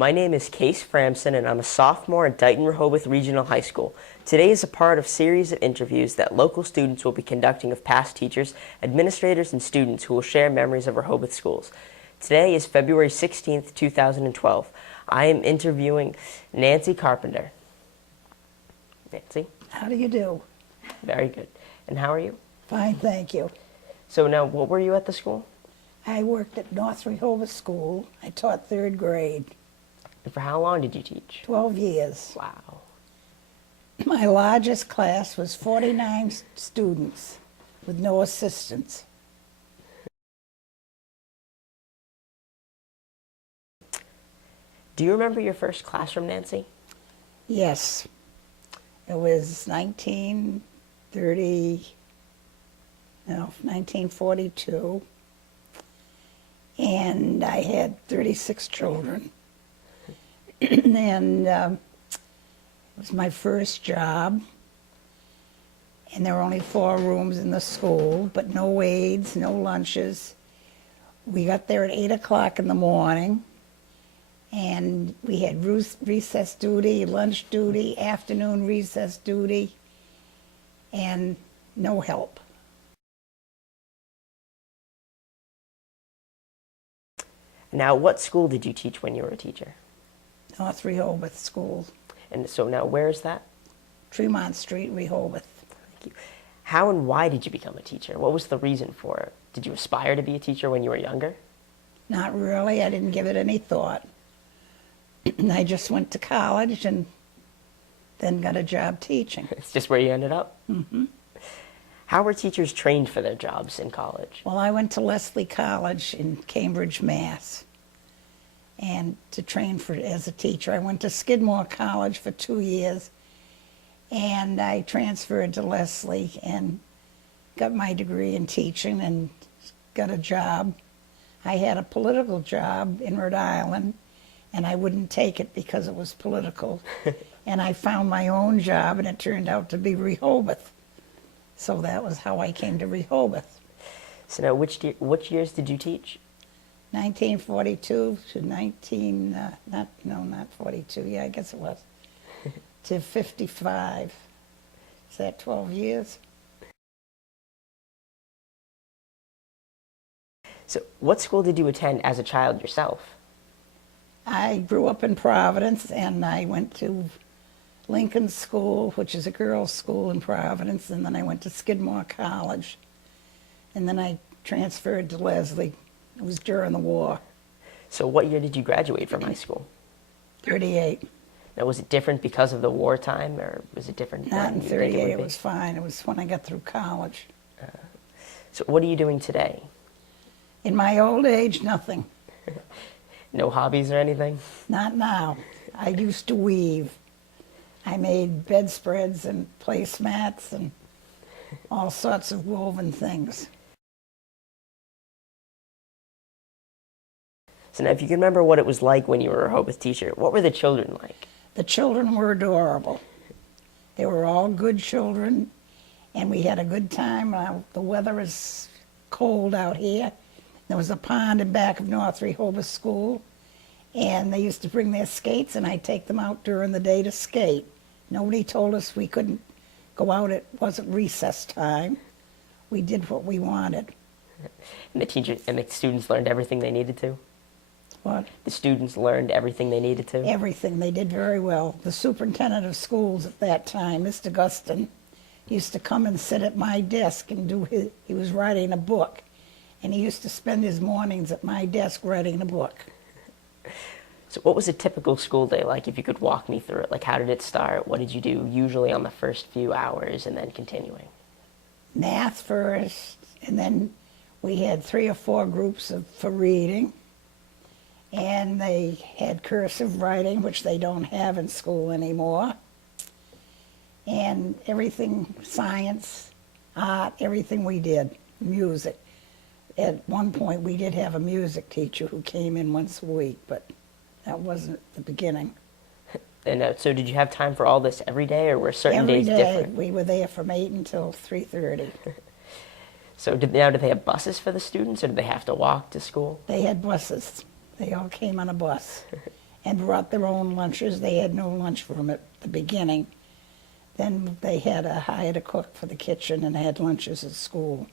My name is Case Framson, and I'm a sophomore at Rehoboth Regional High School. Today is a part of a series of interviews that local students will be conducting of past teachers, administrators, and students who will share memories of Rehoboth schools. Today is February 16th, 2012. I am interviewing Nancy Carpenter. Nancy? How do you do? Very good. And how are you? Fine, thank you. So now, what were you at the school? I worked at North Rehoboth School. I taught third grade. And for how long did you teach? 12 years. Wow. My largest class was 49 students with no assistants. Do you remember your first classroom, Nancy? Yes. It was 1942. And I had 36 children. And it was my first job. And there were only 4 rooms in the school, but no aides, no lunches. We got there at 8 o'clock in the morning. And we had recess duty, lunch duty, afternoon recess duty, and no help. Now, what school did you teach when you were a teacher? North Rehoboth School. And so now, where is that? Tremont Street, Rehoboth. Thank you. How and why did you become a teacher? What was the reason for it? Did you aspire to be a teacher when you were younger? Not really. I didn't give it any thought. I just went to college and then got a job teaching. It's just where you ended up? Mm-hmm. How were teachers trained for their jobs in college? Well, I went to Leslie College in Cambridge, Mass. And to train as a teacher, I went to Skidmore College for 2 years. And I transferred to Leslie and got my degree in teaching and got a job. I had a political job in Rhode Island, and I wouldn't take it because it was political. And I found my own job, and it turned out to be Rehoboth. So that was how I came to Rehoboth. So now, which years did you teach? 1942 to not 42, yeah, I guess it was, to 55. Is that 12 years? So what school did you attend as a child yourself? I grew up in Providence, and I went to Lincoln School, which is a girls' school in Providence, and then I went to Skidmore College, and then I transferred to Leslie. It was during the war. So what year did you graduate from high school? 38. Now, was it different because of the wartime, or was it different? Not in 38, it was fine. It was when I got through college. So what are you doing today? In my old age, nothing. No hobbies or anything? Not now. I used to weave. I made bedspreads and placemats and all sorts of woven things. So now, if you can remember what it was like when you were a Rehoboth teacher, what were the children like? The children were adorable. They were all good children, and we had a good time. The weather is cold out here. There was a pond in back of North Rehoboth School, and they used to bring their skates, and I'd take them out during the day to skate. Nobody told us we couldn't go out. It wasn't recess time. We did what we wanted. And the students learned everything they needed to? What? The students learned everything they needed to? Everything. They did very well. The superintendent of schools at that time, Mr. Guston, used to come and sit at my desk and he was writing a book. And he used to spend his mornings at my desk writing a book. So what was a typical school day like, if you could walk me through it? Like, how did it start? What did you do usually on the first few hours and then continuing? Math first, and then we had 3 or 4 groups for reading. And they had cursive writing, which they don't have in school anymore. And everything, science, art, everything we did, music. At one point, we did have a music teacher who came in once a week, but that wasn't the beginning. And so did you have time for all this every day, or were certain days different? Every day. We were there from 8 until 3:30. So did they have buses for the students, or did they have to walk to school? They had buses. They all came on a bus. and brought their own lunches. They had no lunchroom at the beginning. Then they had hired a cook for the kitchen and had lunches at school.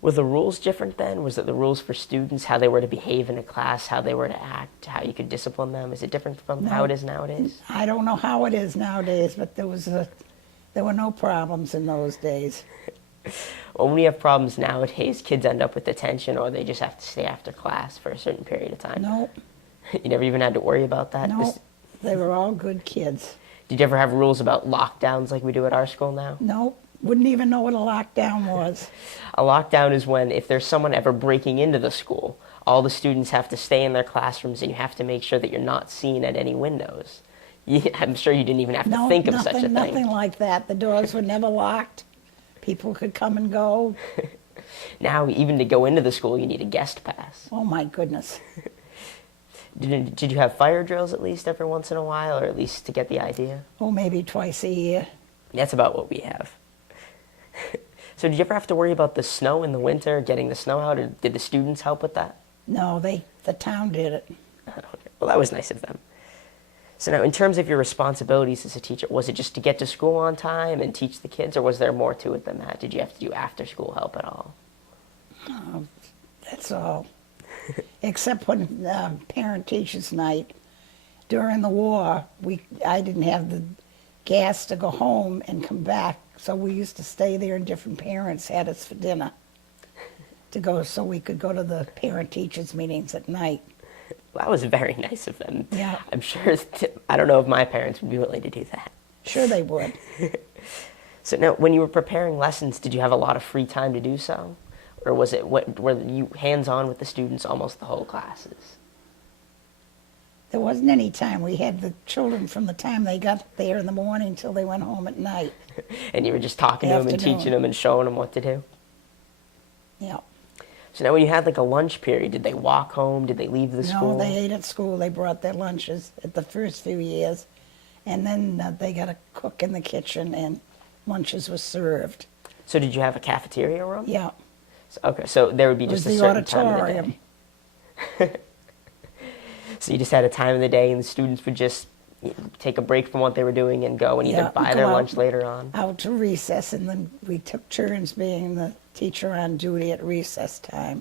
Were the rules different then? Was it the rules for students, how they were to behave in a class, how they were to act, how you could discipline them? Is it different from how it is nowadays? I don't know how it is nowadays, but there were no problems in those days. Well, when you have problems nowadays, kids end up with detention or they just have to stay after class for a certain period of time. Nope. You never even had to worry about that? Nope. They were all good kids. Did you ever have rules about lockdowns like we do at our school now? Nope. Wouldn't even know what a lockdown was. A lockdown is when if there's someone ever breaking into the school, all the students have to stay in their classrooms and you have to make sure that you're not seen at any windows. I'm sure you didn't even have to think of such a thing. Nothing like that. The doors were never locked. People could come and go. Now, even to go into the school, you need a guest pass. Oh, my goodness. Did you have fire drills at least every once in a while, or at least to get the idea? Oh, maybe twice a year. That's about what we have. So did you ever have to worry about the snow in the winter, getting the snow out, or did the students help with that? No, the town did it. Well, that was nice of them. So now, in terms of your responsibilities as a teacher, was it just to get to school on time and teach the kids, or was there more to it than that? Did you have to do after-school help at all? Oh, that's all. Except when parent-teachers night. During the war, I didn't have the gas to go home and come back, so we used to stay there, and different parents had us for dinner to go so we could go to the parent-teachers meetings at night. Well, that was very nice of them. Yeah. I'm sure, I don't know if my parents would be willing to do that. Sure they would. So now, when you were preparing lessons, did you have a lot of free time to do so? Or were you hands-on with the students almost the whole classes? There wasn't any time. We had the children from the time they got there in the morning till they went home at night. And you were just talking to them and teaching them and showing them what to do? Yeah. So now when you had like a lunch period, did they walk home? Did they leave the school? No, they ate at school. They brought their lunches at the first few years. And then they got a cook in the kitchen and lunches were served. So did you have a cafeteria room? Yeah. Okay, so there would be just a certain time of the day. So you just had a time of the day and the students would just take a break from what they were doing and go and either buy their lunch later on? Out to recess, and then we took turns being the teacher on duty at recess time.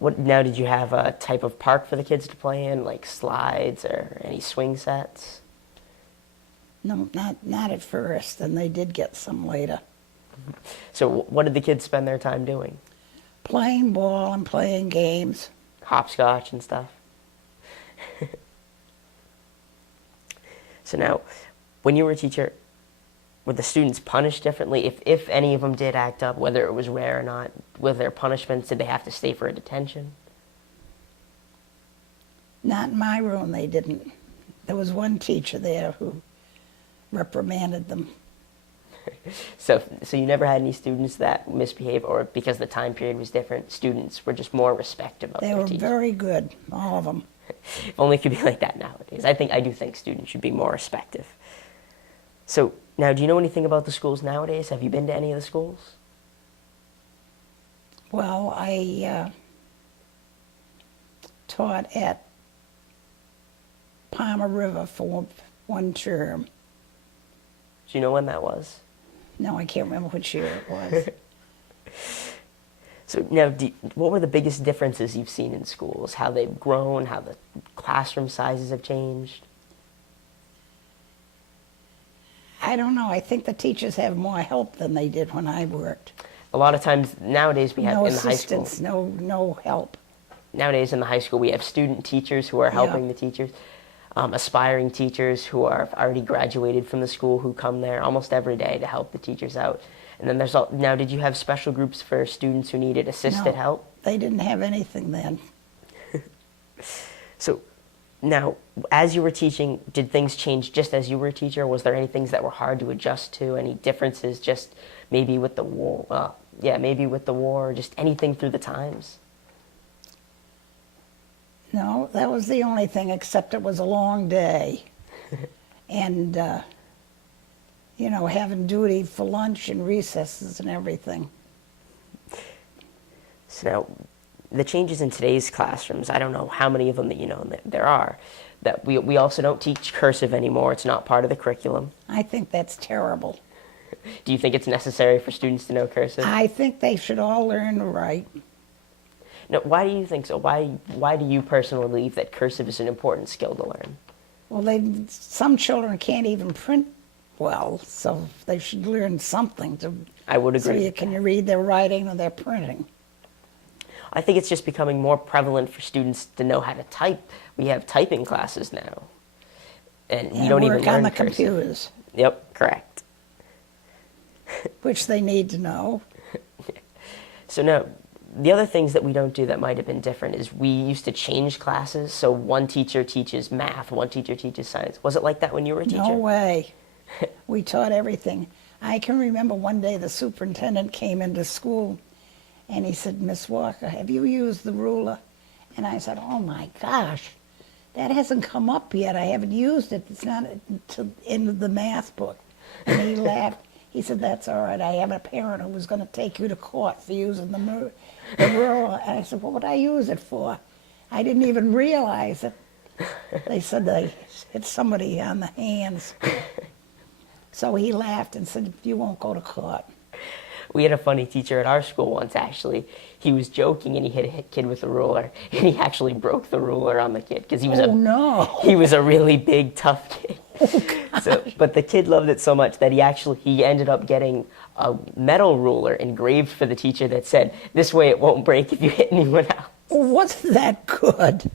Now, did you have a type of park for the kids to play in, like slides or any swing sets? No, not at first, and they did get some later. So what did the kids spend their time doing? Playing ball and playing games. Hopscotch and stuff? So now, when you were a teacher, were the students punished differently? If any of them did act up, whether it was rare or not, were there punishments? Did they have to stay for a detention? Not in my room, they didn't. There was one teacher there who reprimanded them. So you never had any students that misbehaved, or because the time period was different, students were just more respectful of They their were teachers? very good, all of them. If only it could be like that nowadays. I do think students should be more respectful. So now, do you know anything about the schools nowadays? Have you been to any of the schools? Well, I taught at Palmer River for one term. Do you know when that was? No, I can't remember which year it was. So now, what were the biggest differences you've seen in schools? How they've grown, how the classroom sizes have changed? I don't know. I think the teachers have more help than they did when I worked. A lot of times nowadays we have No in the high school. assistance, no help. Nowadays in the high school we have student teachers who are helping the teachers, aspiring teachers who are already graduated from the school who come there almost every day to help the teachers out. And then now, did you have special groups for students who needed assisted help? They didn't have anything then. So now, as you were teaching, did things change just as you were a teacher? Was there any things that were hard to adjust to? Any differences just maybe with the war? Maybe with the war, or just anything through the times? No, that was the only thing, except it was a long day. And, having duty for lunch and recesses and everything. So now, the changes in today's classrooms, I don't know how many of them that there are, that we also don't teach cursive anymore. It's not part of the curriculum. I think that's terrible. Do you think it's necessary for students to know cursive? I think they should all learn to write. No, why do you think so? Why do you personally believe that cursive is an important skill to learn? Well, some children can't even print well, so they should learn something to. I would agree. So can you read their writing or their printing? I think it's just becoming more prevalent for students to know how to type. We have typing classes now, and you don't even learn work on the cursive. computers. Yep, correct. Which they need to know. So now, the other things that we don't do that might have been different is we used to change classes. So one teacher teaches math, one teacher teaches science. Was it like that when you were a teacher? No way. We taught everything. I can remember one day the superintendent came into school and he said, "Miss Walker, have you used the ruler?" And I said, "Oh my gosh, that hasn't come up yet. I haven't used it. It's not in the math book." And he laughed. He said, "That's all right. I have a parent who was going to take you to court for using the ruler." And I said, "What would I use it for?" I didn't even realize it. They said they hit somebody on the hands. So he laughed and said, "You won't go to court." We had a funny teacher at our school once, actually. He was joking and he hit a kid with a ruler, and he actually broke the ruler on the kid because he was he was a really big, tough kid. Oh, but the kid loved it so much that he ended up getting a metal ruler engraved for the teacher that said, "This way it won't break if you hit anyone else." Wasn't that good?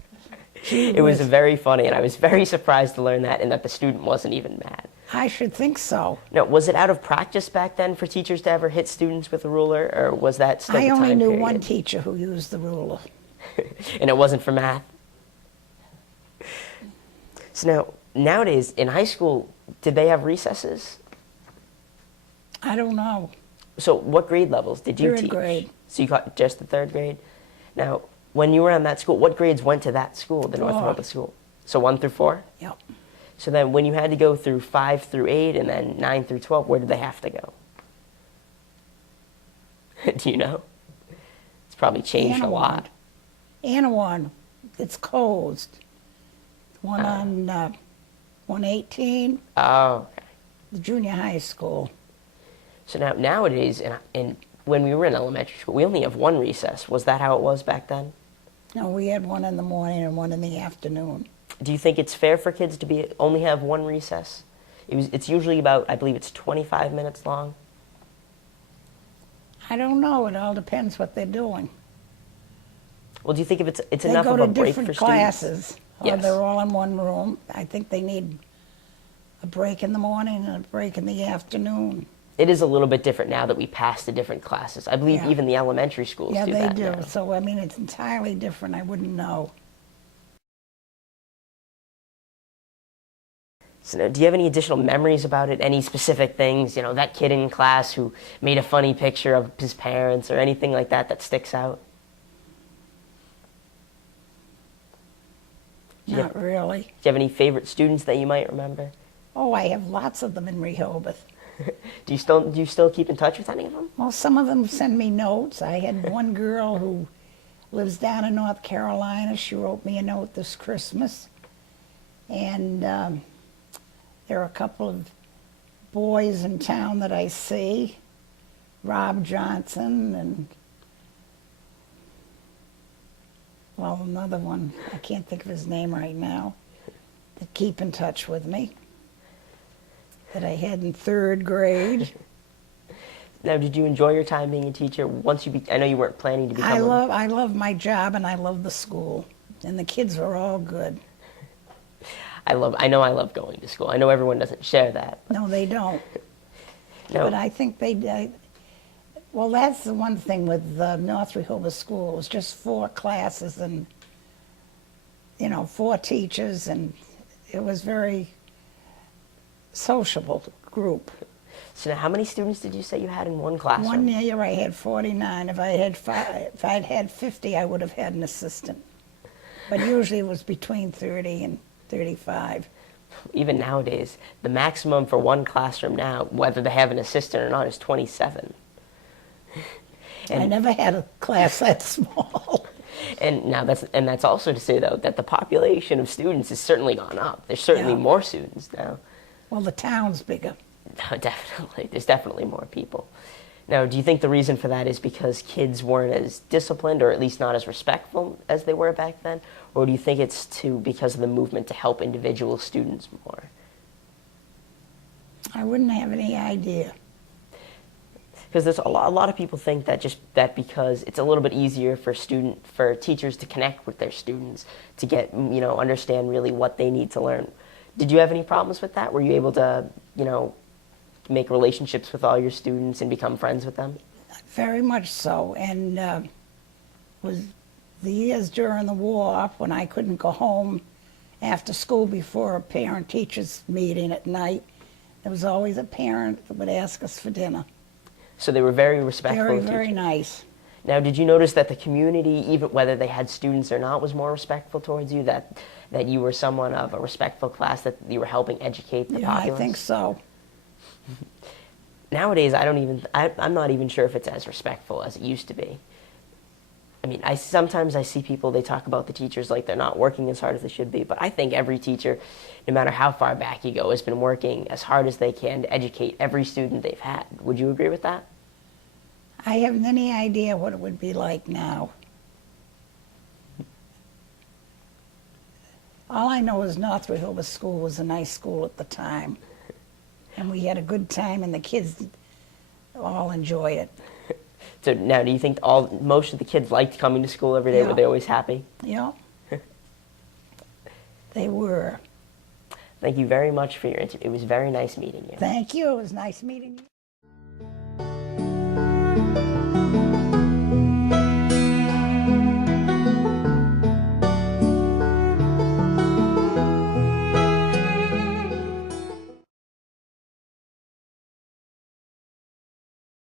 It was very funny, and I was very surprised to learn that, and that the student wasn't even mad. I should think so. Now, was it out of practice back then for teachers to ever hit students with a ruler, or was that still the time period? I only knew one teacher who used the ruler. And it wasn't for math? So now, nowadays, in high school, did they have recesses? I don't know. So what grade levels did you teach? Third grade. So you got just the third grade? Now, when you were in that school, what grades went to that school, the North Rehoboth school? So 1 through 4? Yep. So then when you had to go through 5 through 8 and then 9 through 12, where did they have to go? Do you know? It's probably changed a lot. Anawan, it's closed. One on 118, Oh, okay. the junior high school. So now nowadays, when we were in elementary school, we only have one recess. Was that how it was back then? No, we had one in the morning and one in the afternoon. Do you think it's fair for kids to only have one recess? It's usually about, I believe it's 25 minutes long. I don't know. It all depends what they're doing. Well, do you think if it's They enough go of to a break for different students? classes, or Yes. they're all in one room. I think they need a break in the morning and a break in the afternoon. It is a little bit different now that we passed the different classes. I believe Yeah. even the elementary schools Yeah, do they that do. now. So, I mean, it's entirely different. I wouldn't know. So now, do you have any additional memories about it? Any specific things? That kid in class who made a funny picture of his parents or anything like that that sticks out? Not really. Do you have any favorite students that you might remember? Oh, I have lots of them in Rehoboth. Do you still keep in touch with any of them? Well, some of them send me notes. I had one girl who lives down in North Carolina. She wrote me a note this Christmas. And there are a couple of boys in town that I see. Rob Johnson and, well, another one. I can't think of his name right now. That keep in touch with me. That I had in third grade. Now, did you enjoy your time being a teacher? I know you weren't planning to become I love my job and I love the school. And the kids are all good. I know I love going to school. I know everyone doesn't share that. No, they don't. No. But I think well, that's the one thing with the North Rehoboth School. It was just 4 classes and, 4 teachers, and it was very sociable group. So now, how many students did you say you had in one classroom? One year I had 49. If I'd had 50, I would have had an assistant. But usually it was between 30 and 35. Even nowadays, the maximum for one classroom now, whether they have an assistant or not, is 27. I never had a class that small. And now that's also to say, though, that the population of students has certainly gone up. There's certainly Yeah. more students now. Well, the town's bigger. Definitely. There's definitely more people. Now, do you think the reason for that is because kids weren't as disciplined, or at least not as respectful as they were back then? Or do you think it's because of the movement to help individual students more? I wouldn't have any idea. Because there's a lot of people think that because it's a little bit easier for teachers to connect with their students, to get, understand really what they need to learn. Did you have any problems with that? Were you able to, make relationships with all your students and become friends with them? Very much so. And was the years during the war when I couldn't go home after school before a parent-teachers meeting at night, there was always a parent that would ask us for dinner. So they were very respectful Very, of very teachers. nice. Now, did you notice that the community, even whether they had students or not, was more respectful towards you? That you were someone of a respectful class, that you were helping educate the Yeah, populace? I think so. Nowadays, I'm not even sure if it's as respectful as it used to be. I mean, sometimes I see people, they talk about the teachers like they're not working as hard as they should be, but I think every teacher, no matter how far back you go, has been working as hard as they can to educate every student they've had. Would you agree with that? I haven't any idea what it would be like now. All I know is North Rehoboth School was a nice school at the time. And we had a good time, and the kids all enjoyed it. So now, do you think most of the kids liked coming to school every day? Yeah. Were they always happy? Yeah. They were. Thank you very much for your interview. It was very nice meeting you. Thank you. It was nice meeting you.